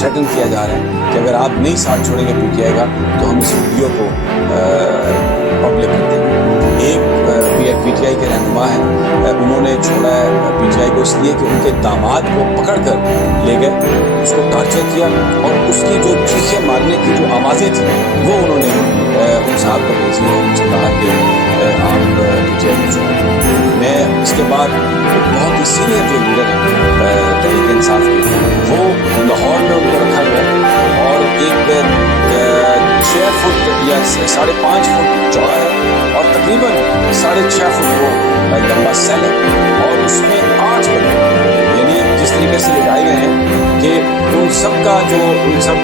Threaten किया जा रहा है कि अगर आप नहीं साथ छोड़ेंगे PTI का तो हम इस वीडियो को पब्लिक कर देंगे। एक PTI के रहनुमा हैं, उन्होंने छोड़ा है PTI को इसलिए कि उनके दामाद को पकड़ कर ले गए, उसको टॉर्चर किया और उसकी जो चीखें मारने की जो आवाज़ें थी वो उन्होंने उन साहब को भेजी और उनसे कहा कि आप PTI को छोड़ें। मैं इसके बाद एक बहुत ही सीनियर जो लीडर है तहरीक इंसाफ के, वो लाहौर में उनको रखा गया और एक 6 फुट या 5.5 फुट चौड़ा है और तकरीबन 6.5 फुट वो लंबा सेल है और उसमें 8 बंदे, यानी जिस तरीके से लगाए गए हैं कि उन सब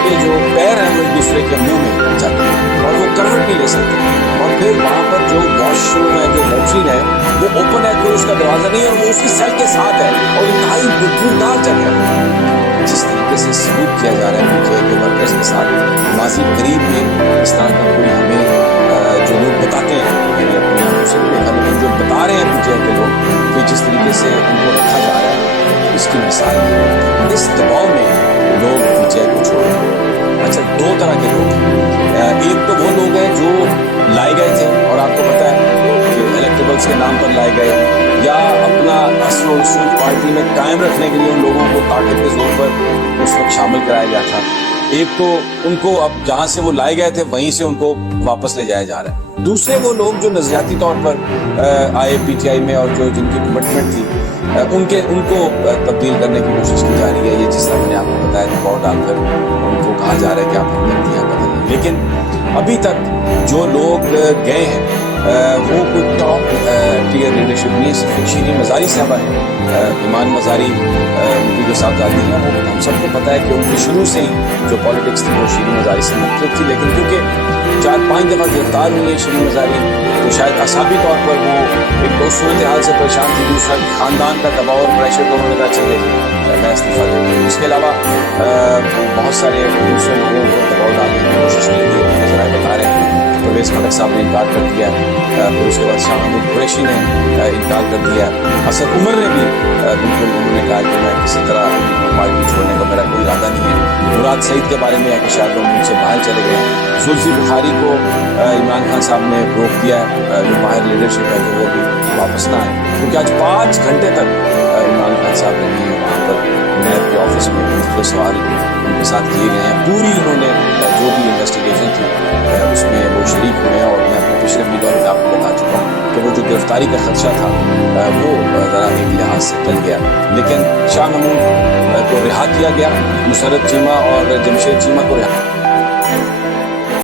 के जो पैर हैं वो एक दूसरे के मुंह में जाते हैं और वो करवट नहीं ले सकते। और फिर वहाँ पर जो वॉशरूम है, जो लेट्रिन है, वो ओपन है, कोई उसका दरवाज़ा नहीं है और वो उसकी सेल के साथ है और इंतहाई बदबूदार जगह है। जिस तरीके से सलूक किया जा रहा है PTI के वर्कर्स के साथ, माजी करीब में इस तरह का कोई हमें जो लोग बताते हैं, मैंने अपनी आंखों से देखा, लेकिन जो बता रहे हैं PTI के लोग कि जिस तरीके से उनको रखा जा रहा है, इसकी मिसाल है। इस दबाव में लोग PTI को छोड़ रहे हैं। अच्छा, 2 तरह के लोग हैं। एक तो वो लोग हैं जो लाए गए थे और आपको पता है कि इलेक्टेबल्स के नाम पर लाए गए या अपना असर और रसूख पार्टी में कायम रखने के लिए उन लोगों को ताकत के जोर पर उस वक्त शामिल कराया गया था। एक तो उनको अब जहाँ से वो लाए गए थे वहीं से उनको वापस ले जाया जा रहा है। दूसरे वो लोग जो नजरियाती तौर पर आए PTI में और जो जिनकी कमिटमेंट थी उनको तब्दील करने की कोशिश की जा रही है। ये जिस तरह मैंने आपको बताया, दबाव डालकर उनको कहा जा रहा है कि आप हमदर्दियाँ बदलें। लेकिन अभी तक जो लोग गए हैं वो कोई टॉप टीयर लीडरशिप नहीं है। सिर्फ शीरीन मज़ारी साहबा है, ईमान मज़ारी उनकी जो साहबजादी हैं, वो हम सबको पता है कि उनकी शुरू से ही जो पॉलिटिक्स थी वो शीरीन मज़ारी से मुख्तलिफ थी। लेकिन क्योंकि 4-5 दफ़ा गिरफ्तार हुई है शीरीन मज़ारी, तो शायद असाबी तौर पर वो एक तो सूरत हाल से परेशान थी, दूसरा ख़ानदान का दबाव और प्रेशर को उन्होंने कहा चले मैं इस्तीफ़ा देती हूँ। इसके अलावा बहुत सारे दूसरे लोगों को दबाव डालने की कोशिश की थी, उन्होंने ज़रा बता रहे हैं। परवेज़ खटक साहब ने इनकार कर दिया, फिर उसके बाद शाह महमूद कुरैशी ने इनकार कर दिया, असद उमर ने भी बिल्कुल उन्होंने कहा कि मैं किसी तरह पार्टी छोड़ने का मेरा कोई इरादा नहीं है। मुराद सईद के बारे में है कि शायद वो मुझसे बाहर चले गए। जुल्फी बुखारी को इमरान खान साहब ने रोक दिया, जो बाहर लीडरशिप है कि वो भी वापस ना आए, क्योंकि आज 5 घंटे तक इमरान खान साहब ने नहीं वहाँ पर नैब के ऑफिस में मुख्तलिफ सवाल उनके साथ किए गए हैं। पूरी उन्होंने जो भी इन्वेस्टिगेशन थी उसमें वो शरीक हुए हैं और मैं अपने पिछले वीडियो में आपको बता चुका हूँ कि वो जो गिरफ्तारी का खदशा था वो ज़रा एक लिहाज से टल गया। लेकिन शाह महमूद को रिहा किया गया, मुसर्रत चीमा और जमशेद चीमा को रिहा